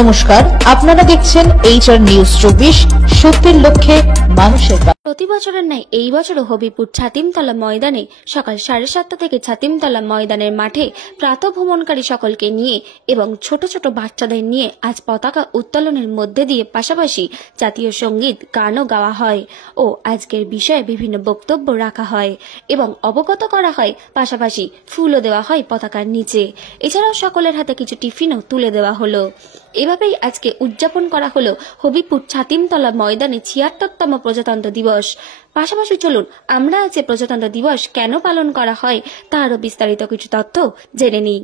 নমস্কার, আপনারা দেখছেন HR নিউজ 24, সত্যের লক্ষ্যে মানুষের। প্রতি বছরের ন্যায় এই বছরও হবিপুর ছাতিমতলা ময়দানে সকাল 7:30 থেকে ছাতিমতলা ময়দানের মাঠে প্রাতঃভ্রমণকারী সকলকে নিয়ে এবং ছোট ছোট বাচ্চাদের নিয়ে আজ পতাকা উত্তোলনের মধ্যে দিয়ে পাশাপাশি জাতীয় সঙ্গীত গানও গাওয়া হয় ও আজকের বিষয়ে বিভিন্ন বক্তব্য রাখা হয় এবং অবগত করা হয়, পাশাপাশি ফুলও দেওয়া হয় পতাকার নিচে। এছাড়াও সকলের হাতে কিছু টিফিনও তুলে দেওয়া হলো। এভাবেই আজকে উদযাপন করা হলো হবিপুর ছাতিমতলা ময়দানে 76তম প্রজাতন্ত্র দিবস। পাশাপাশি চলুন আমরা আজ প্রজাতন্ত্র দিবস কেন পালন করা হয় তারও বিস্তারিত কিছু তথ্য জেনে নিই।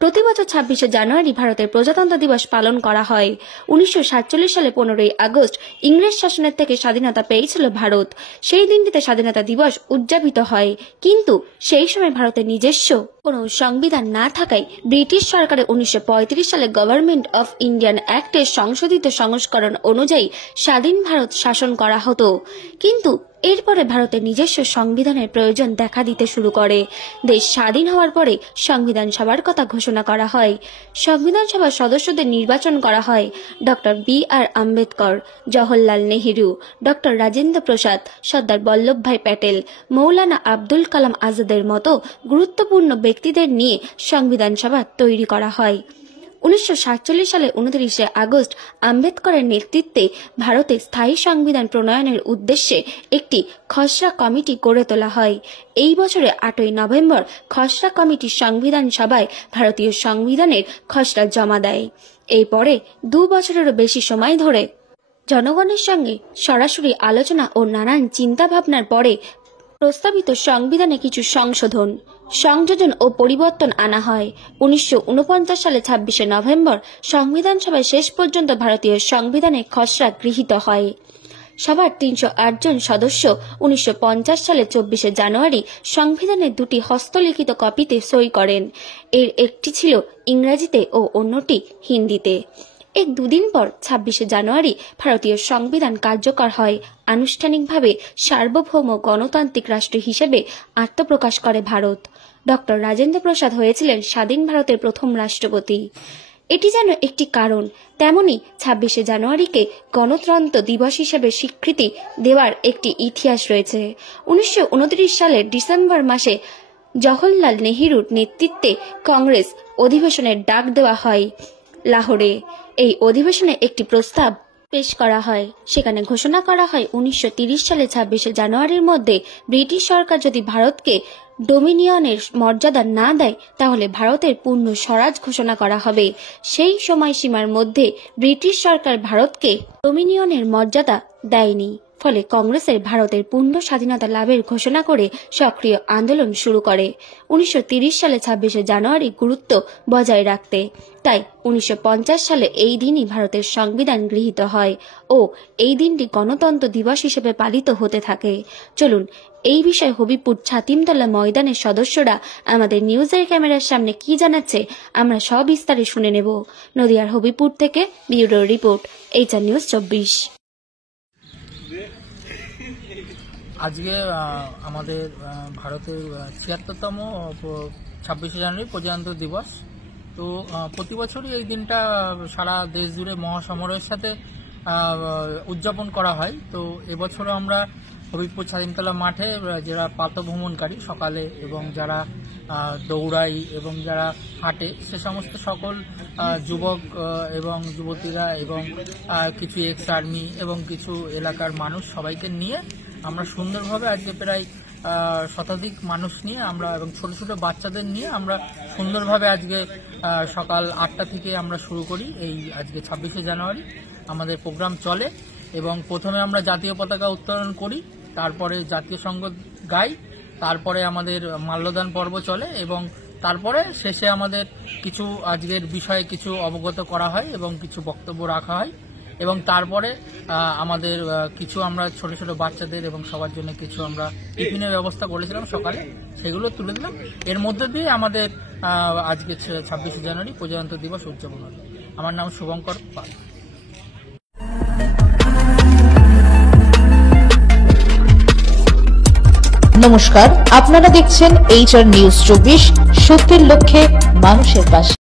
প্রতি বছর 26শে জানুয়ারি ভারতের প্রজাতন্ত্র দিবস পালন করা হয়। 1947 সালে 15ই আগস্ট ইংরেজ শাসনের থেকে স্বাধীনতা পেয়েছিল ভারত। সেই দিনটিতে স্বাধীনতা দিবস উদযাপিত হয়, কিন্তু সেই সময় ভারতের নিজস্ব কোনো সংবিধান না থাকায় ব্রিটিশ সরকারের 1935 সালে গভর্নমেন্ট অফ ইন্ডিয়ান অ্যাক্টের সংশোধিত সংস্করণ অনুযায়ী স্বাধীন ভারত শাসন করা হতো। কিন্তু এরপরে ভারতের নিজস্ব সংবিধানের প্রয়োজন দেখা দিতে শুরু করে। দেশ স্বাধীন হওয়ার পরে সংবিধান সভার কথা ঘোষণা করা হয়। সংবিধান সভার সদস্যদের নির্বাচন করা হয় doctor B.R. Ambedkar, Jawaharlal Nehru, doctor Rajendra Prasad, Sardar Vallabhbhai Patel, Maulana Abdul Kalam আজাদের মতো গুরুত্বপূর্ণ ব্যক্তিদের নিয়ে সংবিধান সভা তৈরি করা হয়। 1947 সালে 29শে আগস্ট আম্বেদকরের নেতৃত্বে ভারতে স্থায়ী সংবিধান প্রণয়নের উদ্দেশ্যে একটি খসড়া কমিটি গড়ে তোলা হয়। এই বছরে 8ই নভেম্বর খসড়া কমিটি সংবিধান সভায় ভারতীয় সংবিধানের খসড়া জমা দেয়। এরপরে 2 বছরেরও বেশি সময় ধরে জনগণের সঙ্গে সরাসরি আলোচনা ও নানান চিন্তা ভাবনার পরে প্রস্তাবিত সংবিধানে কিছু সংযোজন ও পরিবর্তন আনা হয়। 1949 সালে 26শে নভেম্বর সংবিধান সভায় শেষ পর্যন্ত ভারতীয় সংবিধানের খসড়া গৃহীত হয়। সভার 308 জন সদস্য 1950 সালে 24শে জানুয়ারি সংবিধানের 2টি হস্তলিখিত কপিতে সই করেন। এর একটি ছিল ইংরেজিতে ও অন্যটি হিন্দিতে। এর 2 দিন পর 26শে জানুয়ারি ভারতীয় সংবিধান কার্যকর হয়। আনুষ্ঠানিকভাবে সার্বভৌম গণতান্ত্রিক রাষ্ট্র হিসেবে আত্মপ্রকাশ করে ভারত। ডক্টর রাজেন্দ্র প্রসাদ হয়েছিলেন স্বাধীন ভারতের প্রথম রাষ্ট্রপতি। এটি যেন একটি কারণ, তেমনি 26শে জানুয়ারিকে গণতন্ত্র দিবস হিসেবে স্বীকৃতি দেওয়ার একটি ইতিহাস রয়েছে। 1929 সালের ডিসেম্বর মাসে জওহরলাল নেহেরুর নেতৃত্বে কংগ্রেস অধিবেশনের ডাক দেওয়া হয় লাহোরে। এই অধিবেশনে একটি প্রস্তাব পেশ করা হয়। সেখানে ঘোষণা করা হয় 1930 সালে 26শে জানুয়ারির মধ্যে ব্রিটিশ সরকার যদি ভারতকে ডোমিনিয়নের মর্যাদা না দেয় তাহলে ভারতের পূর্ণ স্বরাজ ঘোষণা করা হবে। সেই সময়সীমার মধ্যে ব্রিটিশ সরকার ভারতকে ডোমিনিয়নের মর্যাদা দেয়নি, ফলে কংগ্রেসের ভারতের পূর্ণ স্বাধীনতা লাভের ঘোষণা করে সক্রিয় আন্দোলন শুরু করে 1930 সালে 26শে জানুয়ারি গুরুত্ব বজায় রাখতে। তাই 1950 সালে এই দিনই ভারতের সংবিধান গৃহীত হয় ও এই দিনটি গণতন্ত্র দিবস হিসেবে পালিত হতে থাকে। চলুন এই বিষয়ে হবিপুর ছাতিমতলা ময়দানের সদস্যরা আমাদের নিউজের ক্যামেরার সামনে কি জানাচ্ছে আমরা সবিস্তারে শুনে নেব। নদিয়ার হবিপুর থেকে ব্যুরো রিপোর্ট, HR নিউজ 24। আজকে আমাদের ভারতের 76তম 26শে জানুয়ারি প্রজাতন্ত্র দিবস। তো প্রতি বছরই এই দিনটা সারা দেশ জুড়ে মহাসমারোহের সাথে উদযাপন করা হয়। তো এবছরও আমরা হবিপুর ছাতিমতলা মাঠে যারা প্রাতঃভ্রমণকারী সকালে এবং যারা দৌড়াই এবং যারা হাঁটে সে সমস্ত সকল যুবক এবং যুবতীরা এবং কিছু এক্স আর্মি এবং কিছু এলাকার মানুষ সবাইকে নিয়ে আমরা সুন্দরভাবে আজকে প্রায় শতাধিক মানুষ নিয়ে আমরা এবং ছোট ছোট বাচ্চাদের নিয়ে আমরা সুন্দরভাবে আজকে সকাল 8টা থেকে আমরা শুরু করি। এই আজকে 26শে জানুয়ারি আমাদের প্রোগ্রাম চলে এবং প্রথমে আমরা জাতীয় পতাকা উত্তোলন করি, তারপরে জাতীয় সঙ্গীত গাই, তারপরে আমাদের মাল্যদান পর্ব চলে এবং তারপরে শেষে আমাদের কিছু আজকের বিষয়ে কিছু অবগত করা হয় এবং কিছু বক্তব্য রাখা হয় এবং তারপরে আমাদের কিছু আমরা ছোট ছোট বাচ্চাদের এবং সবার জন্য কিছু আমরা টিফিনের ব্যবস্থা করেছিলাম সকালে, সেগুলো তুলে দিলাম। এর মধ্যে দিয়ে আমাদের আজকে 26শে জানুয়ারি প্রজাতন্ত্র দিবস উদযাপন হলো। আমার নাম শুভঙ্কর পাল। নমস্কার, আপনারা দেখছেন HR নিউজ 24, সত্যের লক্ষ্যে মানুষের পাশে।